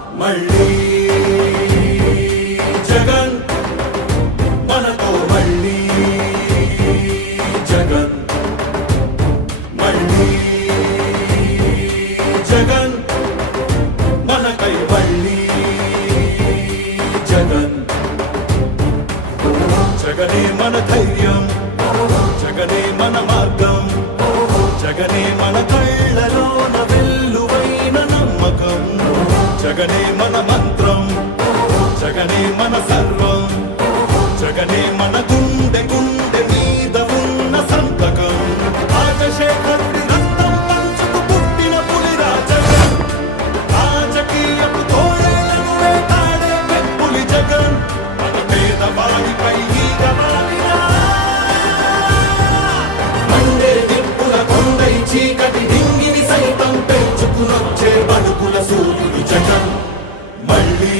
మళ్ళీ జగన్ మనతో మళ్ళీ జగన్. మళ్ళీ జగన్ మనకై మళ్ళీ జగన్. జగనే మన ధైర్యం జగనే మన మార్గం జగనే మన కళ్ళలోన జగనే మన గుండె గుండె మీద ఉన్న సంతకం. రాజశేఖరుడి రక్తం పంచుకు పుట్టిన పులిరా జగన్ రాజకీయపు తోడేళ్ళను వేటాడే పెప్పులి జగన్. మన పేదవాడిపై చీకటి డింగిని సైతం పెంచుకునొచ్చే బడుకుల జగన్. మళ్ళీ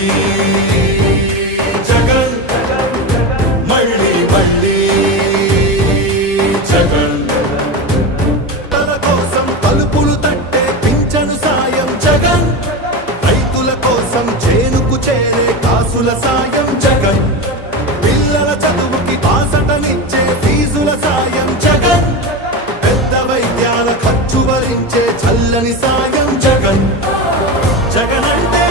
కాసుల సాయం జగన్. పిల్లల చదువుకి బాసటనిచ్చే ఫీజుల సాయం జగన్. పెద్ద వైద్యాల ఖర్చు భరించే చల్లని సాయం జగన్. జగన్ అంటే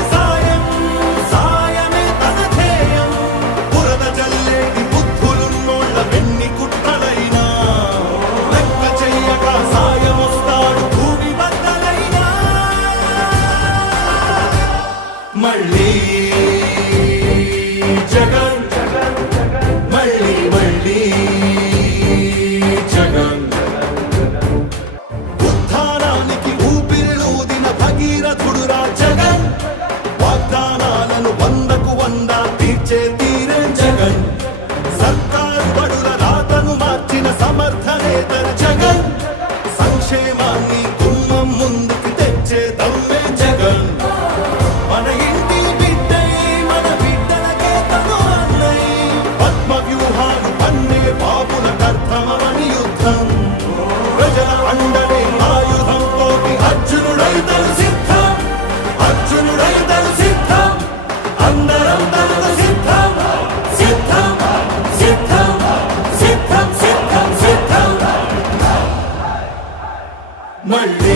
వాగ్దానాలను వందకు వంద తీర్చే తీరే జగన్. సర్కారు బడుల రాతను మార్చిన సమర్థనేతర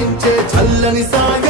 వైద్యాల చల్లని సాయం